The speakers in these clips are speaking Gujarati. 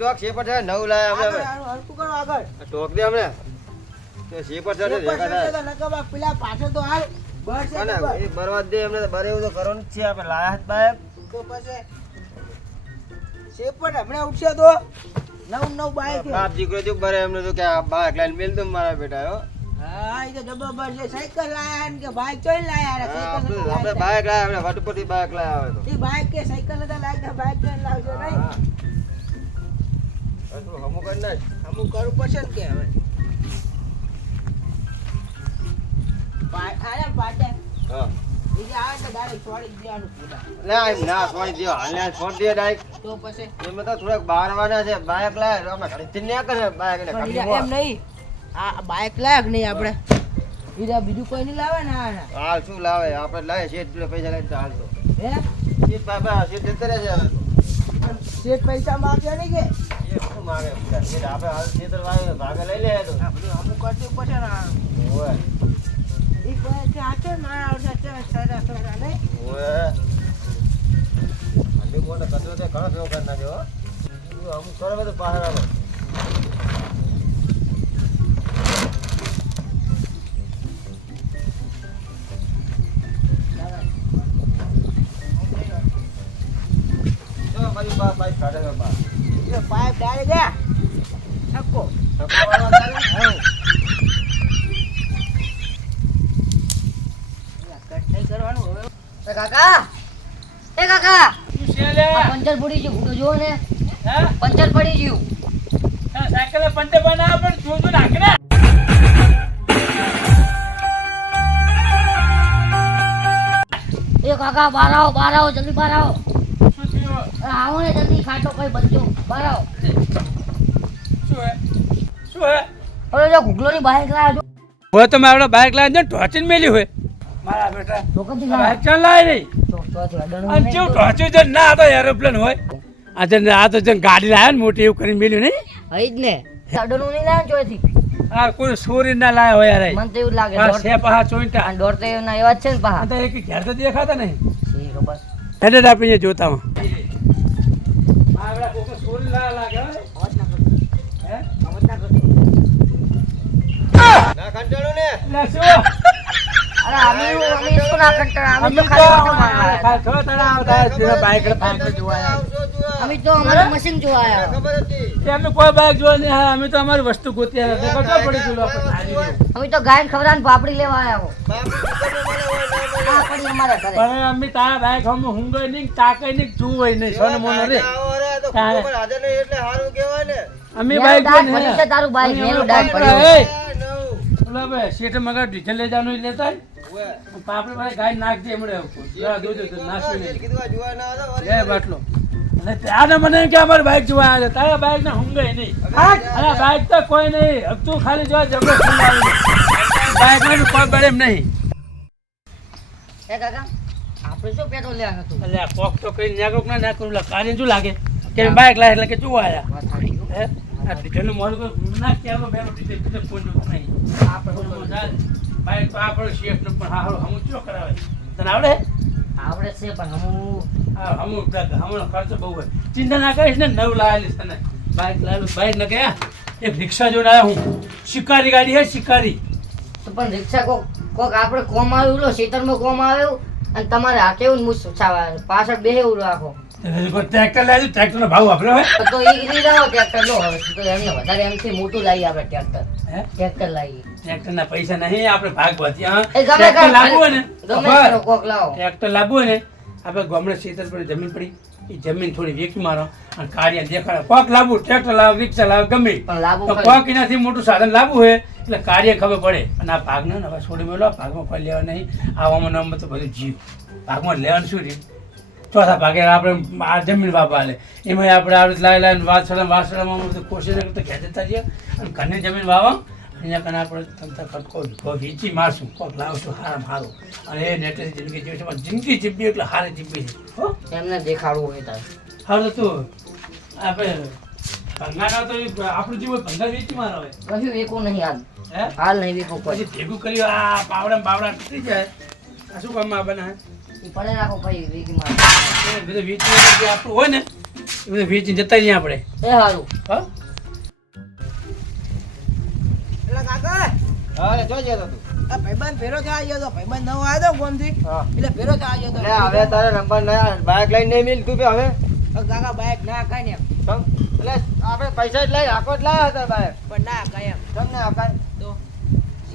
ચોક શેપર છે નવ લાય અમે હારું, હરખું કરો આગળ. ટોક દે અમને તો શેપર છે એ ભેગા પાછળ થાય તો નકર બા પેલા પાછળ તો હાલ. બસ. એ બરવા દે એમને બરે એવું તો કરવાનું જ છે આપણે લાયા જ બાય તો પછી. શેપટ હમણાં ઉઠશે તો. નવ નવ બાઈક છે. બાપ દીકરો જો બરે એમને તો કે આ બાયક લાઈન મેલ દો મારા બેટા હો. હા એ તો છે. સાયકલ લાયા ને કે બાઈક ચોઈ લાયા સાયકલ આપણે નથી લાયા. લાયા આપણે વટપટી લાયા તો. એ બાઈક કે સાયકલ હતા લાગતા બાઈક લઈને લાવજો નહીં. હમું કરી નાખ. અમુક કરવું પડશે ને કે હવે પા- આને હા. બીજા કોઈ નહીં લાવે ને હાલ શું લાવે આપણે લાવે શેઠ પૈસા લઈને તો હાલ શેઠ પૈસા માગ્યા નહીં કે માગે? શેઠ આપણે હાલ શેતર વાવે ભાગે લઈ લે તો. બધું અમુક કરવું પડશે ને આ. ઓવે ઈ કોઈ કે આ છે ને છે સરા સરા નહીં ઓવે આટલી મોટો કચરો તે ઘણો ભેગો કરી નાખ્યો અમુક કરે બધું બહાર આવે જો મારી બા બાઈક કાઢે છે બા એ પાઇપ ડાળે ગયા એ કાકા. એ કાકા. પંચર પડી ગયું. ભૂંડું જુઓ ને? પંચર પડી ગયું. સાયકલે પંચે પણ જોજો નાખ ને. એ કાકા બહાર આવો બહાર આવો જલ્દી બહાર આવો. આવો ને જલ્દી ખાટો કોઈ બનજો. બહાર શું હે? શું હે? અરે જો. ગુગલોની બાઈક લાવ્યો હવે તમે આપણે બાઇક લાવીને ઢોંચીને મેલ્યું હોય. મારા બેટા. બાઇક ચાલ લાવી અડાડો અને કેવું તો. છે ના તો એરોપ્લેન હોય. આ જે આ તો જે ગાડી લાવ્યા ને મોટી એવું કરીને મેલ્યું નહીં. હઈ જ ને. અડાડો નહીં લાવ્યો ને ચોથી આ કોઈ સોરી ના લાયા હોય યાર મને તો એવું લાગે છે પાહા ચોઈટા આ દોડ એના એવા છે ને પાહા. તો એક ઘેર તો દેખાતા નહીં. જ આપણે જોતા સોરી લાયા લાગે હો. અવાજ ના કરતો હે? અવાજ ના કરતો ના ને શું? અરે અમે અમે શું ના કંટાળા અમે અમે તો તો ખાલી મારવા આવ્યા ખા- થોડા થોડા આવતા બાઈક બાઈક જોવા આવ્યા. આવશો જોવા. હતા. અમે તો અમારું મશીન જોવા આવ્યા ખબર હતી અમે કોઈ બાઈક જોવા નહીં અમે તો અમારી વસ્તુ ગોતી આવ્યા. દેખો તો પડી ગયેલું આપણે અમે તો ગાયન ખવડાવીને પાપડી લેવા આવ્યા હો. પડી અમારા ઘરે પણ અમે તારા બાઈક હમ હુંગોય નહીં તાકે નહીં નહીં સોનો મોનો રે આવો રે તો તારે. હાજર નહીં એટલે સારું કહેવાય ને અમે બાઈક તારું બાઈક, મેલું પડ્યું. એ. ઓલો બે શેઠે મગર ડીઝલ લઈ જવાનું લેતા પાપડી પાસે ગાય નાખજે એમણે જા જોજો તો નાસ્યું શેઠ નહીં કીધું આ જોવા ના આવતા, વળી લે બાટલો. અને ત્યારે મને કે અમારી બાઈક જોવા આવ્યા છે. તારા બાઈક ને હુંગાય નહીં. અરે બાઈક તો કોઈ નહીં. હવે તું ખાલી જોવા જબરદસ્ત બાઈકમાં કોઈ બળે એમ નહીં. હે કાકા આપણે શું પેટ્રોલ લેવાનું હતું એટલે કોક તો કઈ ન્યાકોક ના ના કરું કાર્ય શું લાગે? કે બાઇક લાગે એટલે કે જોવા આયા. મોઢું કોઈ ના કહેવાનું બેનો ડીઝલ ડીઝલ કોઈ જોતું નહીં. આપણે બાઈક તો આપણે શેઠનું પણ હારો હમું ચો કરાવે? તને આવડે? આવડે છે પણ હું હા હમું હમણો ખર્ચો બહુ હોય. ચિંતા ના કરીશ ને નવ લાવેલી તને. બાઈક લાવેલું બાઈક ન ગયા એક રિક્ષા જોડે આવ્યો હું. શિકારી ગાડી હે શિકારી. તો પણ રિક્ષા કોક કોક આપણે કોમ આવ્યું લો ખેતરમાં કોમ આવ્યું અને તમારે હાથે એવું મૂછ છાવા પાછળ બે એવું રાખો. ટ્રેક્ટર લાવ્યું ટ્રેક્ટર નો ભાવ વાપર્યો હોય તો એ રીત રહો ટ્રેક્ટર લો હવે. તો એમને વધારે એમથી મોટું લાવી આપણે ટ્રેક્ટર હે? ટ્રેક્ટર ના પૈસા નહીં આપણે ભાગ વધ્યા ટ્રેક્ટર લાવવું હોય ને ગમે ખબર? કરો કોક લાવો. ટ્રેક્ટર લાવવું હોય ને આપણે ગામડે શીતળ પડી જમીન પડી. એ જમીન થોડી વેચી મારો અને કાર્ય દેખાડે. કોક લાવવું ટ્રેક્ટર લાવ રિક્ષા લાવ ગમે. તો કોક એનાથી મોટું સાધન લાવવું હોય એટલે કાર્ય ખબર પડે. અને આ ભાગને ને હવે છોડી મેલો ભાગમાં કોઈ લેવા નહીં. આવામાં નંબર તો બધું જીવ. ભાગમાં લેવાનું શું રહ્યું ચોથા ભાગે આપણે આ જમીન વાપા લે એમાં આપણે આપણે લાવી લાવીને વાસણા વાસણામાં કોશિશ કરતા ખેંચતા જઈએ અને ઘરની જમીન વાવા અહીંયા કને આપણે તમતા ખટકો કોઈ વેચી મારશું કોક લાવશું હારામાં સારું અને એ નેટેથી જિંદગી જીવશે પણ જિંદગી જીવવી એટલે હારે જીવવી છે. હો? એમને દેખાડવું હોય તારે. હારું તું આપણે ભંગાના તો આપણું જીવન ભંગા વેચી મારો હવે. કશું વેકું નહીં હાલ. હે? હાલ નહીં વેકું પછી ભેગું કર્યું આ પાવડા પાવડા તૂટી જાય. આ શું કામમાં બને ઈ પડે રાખો ભાઈ વેકી બધું વેચી જે આપણું હોય ને એ બધું વેચી જતા રહીએ આપણે. એ સારું હા? એટલે કાકા હા જો જતો તું. આ ભાઈબંધ ભેરો થવા ગયો તો? ભાઈબંધ નવો આવ્યો ગોમથી ફોનથી? એટલે ફેરો થવા ગયો તો? હવે તારે નંબર ના બાઇક લઈને નહીં મિલ તું બી હવે? કાકા બાઈક ના કાંઈ ને. એટલે આપણે પૈસા જ લઈ આખો જ લાયા હતા બાઇક પણ ના કાંઈ એમ. તમને આકાય? તો?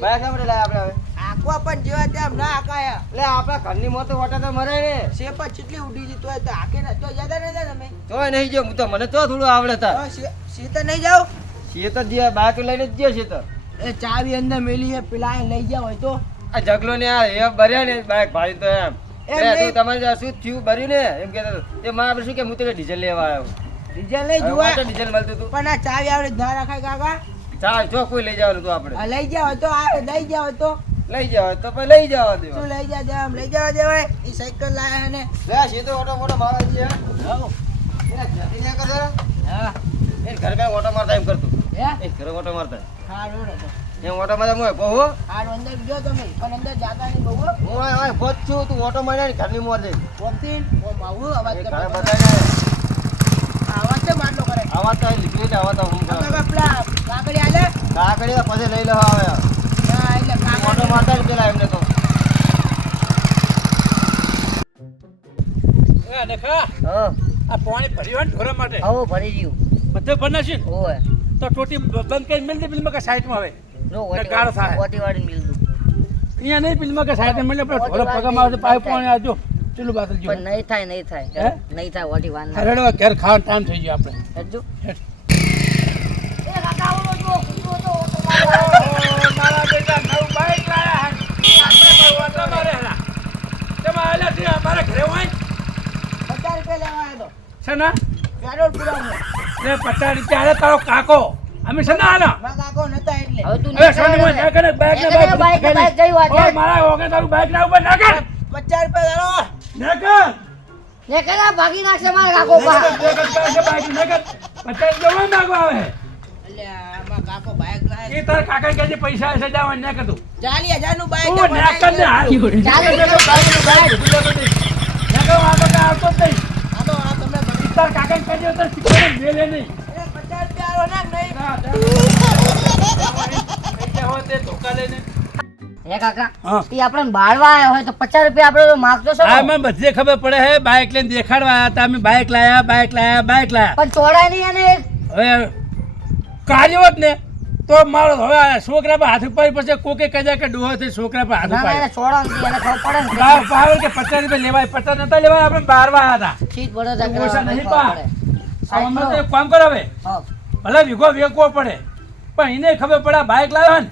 બાઇક ના લાયા આપણે હવે? આખવા પણ જેવા તેમ ના આકાયા. એટલે આપણા ઘરની મોત વટા તો મરે ને શેપ ચીટલી ઉડી ગઈ તોય તો આકે ના તો યાદ નહીં હતા તમે? તો નહીં જો હું તો મને તો થોડું આવડે તા તો શેતર નહીં જાવ શેતર જે બાકી લઈને જ છે શેતર. એ ચાવી અંદર મેલી છે પેલા લઈ જાવ હોય તો. આ જગલો ને આ એ ભર્યા ને બાઈક ભાડી તો એમ. એ તું તમારે શું થયું ભર્યું ને એમ કહેતો હતો. તે માં આપણે શું કે હું તો ડીઝલ લેવા આવ્યો. ડીઝલ હવે જોવા. ડીઝલ મળતું હતું. પણ આ ચાવી આવડે ના રાખાય કાકા. ચાલ જો કોઈ લઈ જવાનું હતું આપણે. આ લઈ જાવ હોય તો આ લઈ જાવ હોય તો. લઈ જાવ તો પછી લઈ જવા દેવા શું લઈ જાવ આમ લઈ જવા દેવાય એ સાયકલ લાયા ને. લે સીધો ઓટો મોટો મારે છે હા. જતી ને કરે હા. એ ઘર કા ઓટો મારતા એમ કરતું. હે? એ ઘર ઓટો મારતા. હારું હતો એ ઓટો મારતા હું બહુ હા. અંદર ગયો તમે. પણ અંદર જાતા નહીં બહુ હું. ઓય આ છું તું ઓટો મારે ને ઘરની મોર દે ઓમથી ઓ આવું? અવાજ એ કરતો ઘરે. બધાને આવાજ છે માટલો કરે? અવાજ તો લીધી છે આવા તો હું પેલા કાકડી આલે કાકડી પછી લઈ લેવા આવે હા એટલે ઓટો કાકડી મારતા જ પેલા એમને તો. એ દેખા હા. આ પાણી ભર્યું ઢોરા માટે? આવો ભરી ગયું બધે ભર નાખ્યું ઓય તો ટોટી બંધ કરી મેલ દે પેલી કે સાઈડમાં જો ને ગાળો થાય. ઓટી અહીંયા નહીં પેલી કે સાઈડમાં મેલે પેલા ઢોરા પગામાં પાઇપ પાણી આવજો ચેલું બાતલ જો પણ નહીં થાય નહીં થાય. નહીં થાય ઓટી વાન હરેડવા ઘેર ખાવાનો ટાઈમ થઈ ગયો આપણે. આવેલા ઘરે હોય? પચાસ રૂપિયા લેવા આવ્યો છે ને? પેટ્રોલ પુરાવું લે પચાસ રૂપિયા. તારો કાકો. અમે છે ને આના? કાકો નતા એટલે. હવે તું હવે. સોની માં ના કરે બાઈક ને એક બાઈક બાઈક જઈ વાત ઓય મારા વગર તારું બાઈક ના ઉપર ના કર પચાસ રૂપિયા લેવા ના કર ને કરા ભાગી નાખશે મારા કાકો પા બાઈક ના કર પચાસ જવા માંગો આવે એટલે આમાં કાકો બાઈક લાવે એ તારા કાકા કહે પૈસા હશે જાવ ના કર ચાલી હજારનું બાઈક તું ના કર ને હાલ. ચાલો ચાલો બાઈક બાઈક ના કર આ તો કાંઈ આવતો જ નહીં. આ તો આ તમને બધી તાર કાકા કહે છે તાર શીખવાડે મેલે નહીં. એટલે પચાસ રૂપિયા આલો ને નહીં. ના, હોય તે ધોકા લઈને હે કાકા હા. ઈ બાળવા આવ્યા હોય તો પચાસ રૂપિયા આપણે તો માગતો છો હા મને બધે ખબર પડે હે બાઈક લઈને દેખાડવા આવ્યા હતા અમે બાઈક લાયા બાઈક લાયા બાઈક લાયા. પણ તોડાય નહીં અને હવે કાર્ય હોત ને. તો મારો હવે છોકરા પર હાથ ઉપાડી પછી કોકે કહે કે ડોહો છે છોકરા પર હાથ ઉપાડી છોડો એને ખબર પડે ભાવ ભાવ કે પચાસ રૂપિયા લેવાય? પચાસ નતા લેવાય? આપણે બારમાં હતા. ચીજ પડે ઓછા નહીં પા અમે તો કામ કરો હવે. ભલે વીઘો વેકવો પડે પણ એને ખબર પડે બાઇક લાવ્યો ને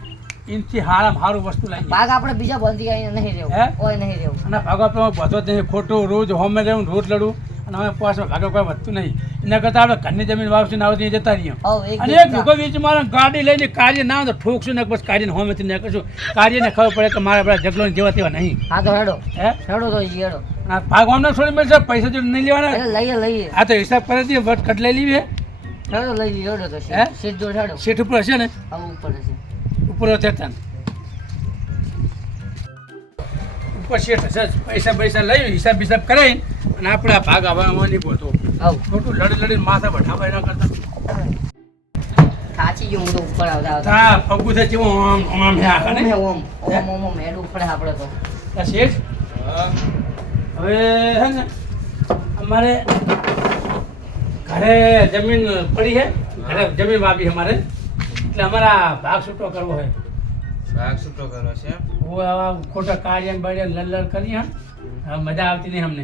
એનથી હારામ હારું વસ્તુ લાવી ભાગ આપણે બીજા બંધી આવીને નહીં હે? રહેવું કોઈ નહીં રહેવું. અને ભાગો આપણે બધો જ નહીં ખોટું રોજ હોમે રહેવું રોજ લડું અને અમે પાછો ભાગો કોઈ વધતું નહીં. એના કરતા આપણે ઘરની જમીન વાવશું ને આવતી જતા રહીએ. અને એક વીઘો વીજ મારે ગાડી લઈને કાર્ય ના તો ઠોકશું ને બસ કાર્યને હોમેથી ને કરશું કાર્યને ખબર પડે કે મારા આપણા જગલો જેવા તેવા નહીં. હા તો હેડો. હે? હેડો તો હેડો. આ ભાગ હોમને છોડી મળશે પૈસા જોડે નહીં લેવાના. લઈએ લઈએ. આ તો હિસાબ કરી છે વટ કટ લઈ લઈએ હેડો લઈ હેડો તો? સીટ જોડે હેડો. સીટ ઉપર હશે ને? ઉપર હશે. ઉપર તને. ઉપર સીટ હશે પૈસા પૈસા લઈ હિસાબ હિસાબ કરાવી અને આપણે ભાગ આવવા નહીં પોતો આવ. ખોટું લડી લડી માથા બઠાવા એના કરતા. થાચી ગયો હું તો ઉપર આવતા આવતા. હા પગું જેવું હે? ઓમ ઓમ ઓમ ઓમ આપણે તો. આ શેઠ? હવે હે ને અમારે ઘરે જમીન પડી છે ઘરે જમીન વાપી અમારે. એટલે અમારા ભાગ છૂટો કરવો હોય ભાગ છૂટો કરવો છે. હું આવા ખોટા કાર્ય બાળ્યા લડ લડ કરી હા. હવે મજા આવતી નહીં અમને.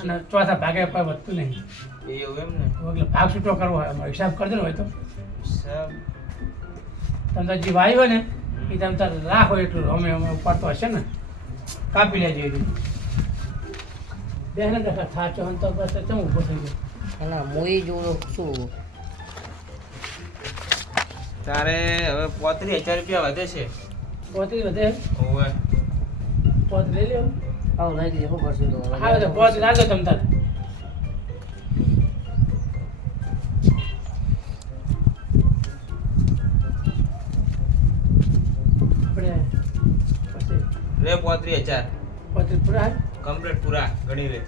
અને ચોથા ભાગે કોઈ વધતું નહીં. એવું એમ ને? એટલે ભાગ છૂટો કરવો હોય અમારો હિસાબ કરજો ને હોય તો. તમને તમે જે વાય હોય ને એ તમે તાર રાખો એટલું. અમે અમે ઉપાડતો હશે ને. કાપી લેજો એટલું બેન દેખા સાચો હન તો બસ ચમ ઊભો થઈ ગયો. ના મોઈ જોડો શું? તારે હવે પોત્રીસ હજાર રૂપિયા વધે છે. પોતરી વધે? ઓવે પોત લઈ લેવું આવ લઈ લઈએ શું કરશું તો આવે તો પોત લાગો તમ તારે રે હજાર. પોતરી પૂરા? કમ્પ્લીટ પૂરા ગણી લે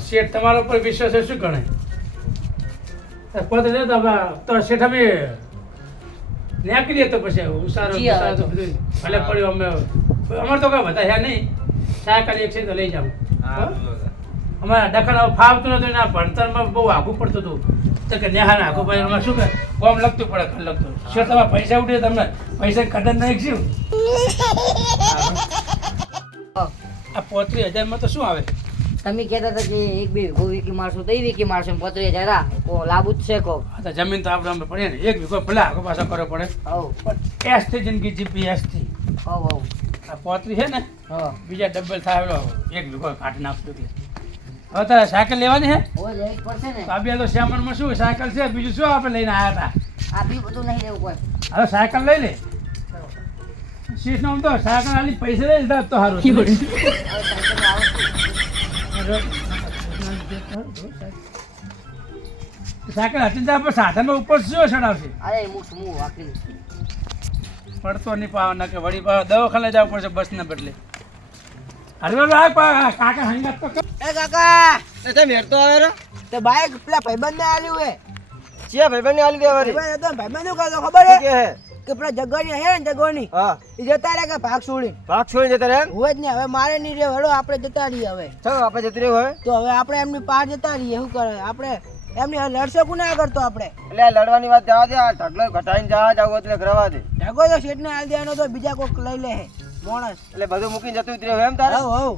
શેઠ તમારા ઉપર વિશ્વાસ છે શું ગણાય? પોતે તો હવે તો શેઠ અમે નીકળીએ તો પછી ઉસારો ઉસારો તો બધું ભલે પડ્યું અમે અમારે તો કઈ બધા નહીં. સાયકલ એક છે તો લઈ જાઉં. અમારા દખલ ફાવતું નતું એના ભણતરમાં બહુ આઘું પડતું હતું. તો કે નેહા ને આઘું પડે. એમાં શું કે કોમ લગતું પડે ખર લગતું. શું તમે પૈસા ઉઠે તમને? પૈસા કદર નાખશું આ પોત્રીસ હજારમાં તો શું આવે? તમે કહેતા હતા કે એક બે વીઘો વીકી મારશો તો એ વીકી મારશો પોત્રીસ હજાર આ કો લાભ જ છે કો આ તો જમીન તો આપણે અમે પડીએ ને. એક વીઘો ભલે આખો પાછો કરવો પડે. હવ. પણ એસથી જિંદગી જીપી એસથી. હવ હવ. પોત્રી છે ને હા. બીજા ડબલ થાય એક લુકો કાઢી નાખતો હવે તારે સાયકલ લેવાની છે? ને. તો શ્યામણમાં શું સાયકલ છે બીજું શું આપણે લઈને આવ્યા હતા? આ બી બધું નહીં લેવું કોઈ હવે સાયકલ લઈ લે. શીશ નો તો સાયકલ આલી પૈસા લઈ લીધા તો સારું સાયકલ સાયકલ હતી ત્યાં પણ સાધન ઉપર શું ચડાવશે અરે હું શું વાકરી પડતો નહીં પાવ ના કે વળી પાવ દવાખાને જવું પડશે બસ ને બદલે. અરે કાકા હંગાત તો કર. એ કાકા એ તે મેર તો આવે રે. તે બાઈક પેલા ભાઈબંધ ને આલ્યું હે. ચિયા ભાઈબંધ ને આલી દેવાની ભાઈબંધ ભાઈ ને, ભાઈબંધનું કહેતો ખબર હે? કે હે? કે પેલા જગોની હે ને જગોની હા. એ જતા રે કે ભાગ છોડી ભાગ છોડી જતા રે હોય જ ને હવે મારે નહીં રે વડો આપણે જતા રહીએ હવે. ચાલો આપણે જતી રહ્યો હોય. તો હવે આપણે એમની પાર જતા રહીએ શું કરે? આપણે એમની લડશે કોને આગળ તો આપણે? એટલે લડવાની વાત જવા દે આ ઢગલો ઘટાઈને જવા જાવ એટલે કરવા દે. ઢગો તો શેઠને હાલ દેવાનો તો બીજા કોઈક લઈ લે મોણસ. એટલે બધું મૂકીને જતું ઉતર્યો એમ તારે? હા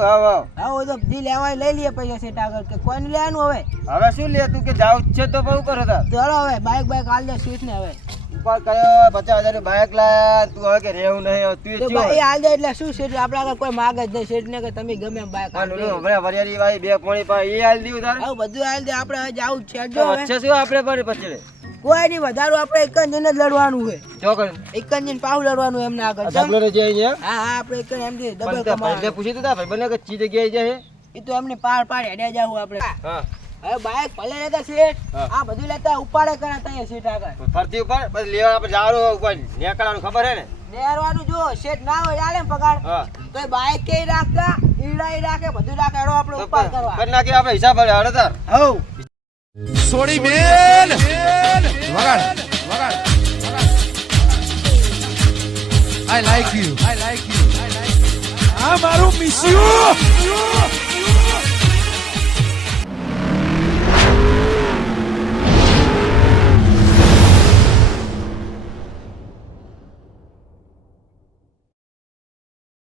આવો? હોય તો દી લેવાય લઈ લઈએ પૈસા સેટ આગળ કે કોઈ નહીં લેવાનું હવે? હવે શું લે તું કે જાવ છે તો બહુ કરો તો. હેડો હવે બાઈક બાઈક હાલ દે ને હવે. ઉપર કયો પચાસ હજાર બાઈક લાયા તું હવે કે રહેવું નહીં તું તો એ ભાઈ હાલ દે એટલે શું શેઠ આપડા આગળ કોઈ માગ જ નહીં શેઠને કે તમે ગમે બાઈક હાલ દે. હમણાં વરિયાળી ભાઈ બે પોણી પા એ હાલ દીધું તારે? બધું હાલ દે આપણે હવે જાવું જ છે. જો છે શું આપણે પછડે? કોઈ નહીં વધારું આપણે એક જ જઈને લડવાનું છે. એક જ જઈને પાછું લડવાનું એમને આગળ ઢગલો ને જાય હા હા આપણે એક જ એમથી ડબલ પણ એટલે પૂછી કમાવાનું ભાઈ બને કે ચી જગ્યાએ જાય એ તો એમને પાર પાર હેડ્યા જાવ આપણે. હા. હવે બાઈક ભલે લેતા શેઠ આ બધું લેતા ઉપાડે કરે અહીંયા શેઠ આગળ. ફરતી ઉપર બસ લેવા આપણે જવાનું ઉપર નીકળવાનું ખબર હે ને? નેરવાનું જો શેઠ ના હોય આલે પગાર. તો બાઈક કે રાખતા? ઈડા ઈ રાખે બધું રાખે એડો આપણે ઉપાડ કરવા. કર નાખી આપણે હિસાબ હળે તાર. હવ સોડી બેન વગાડ વગાડ I like you I like you આ મારું મિસ યુ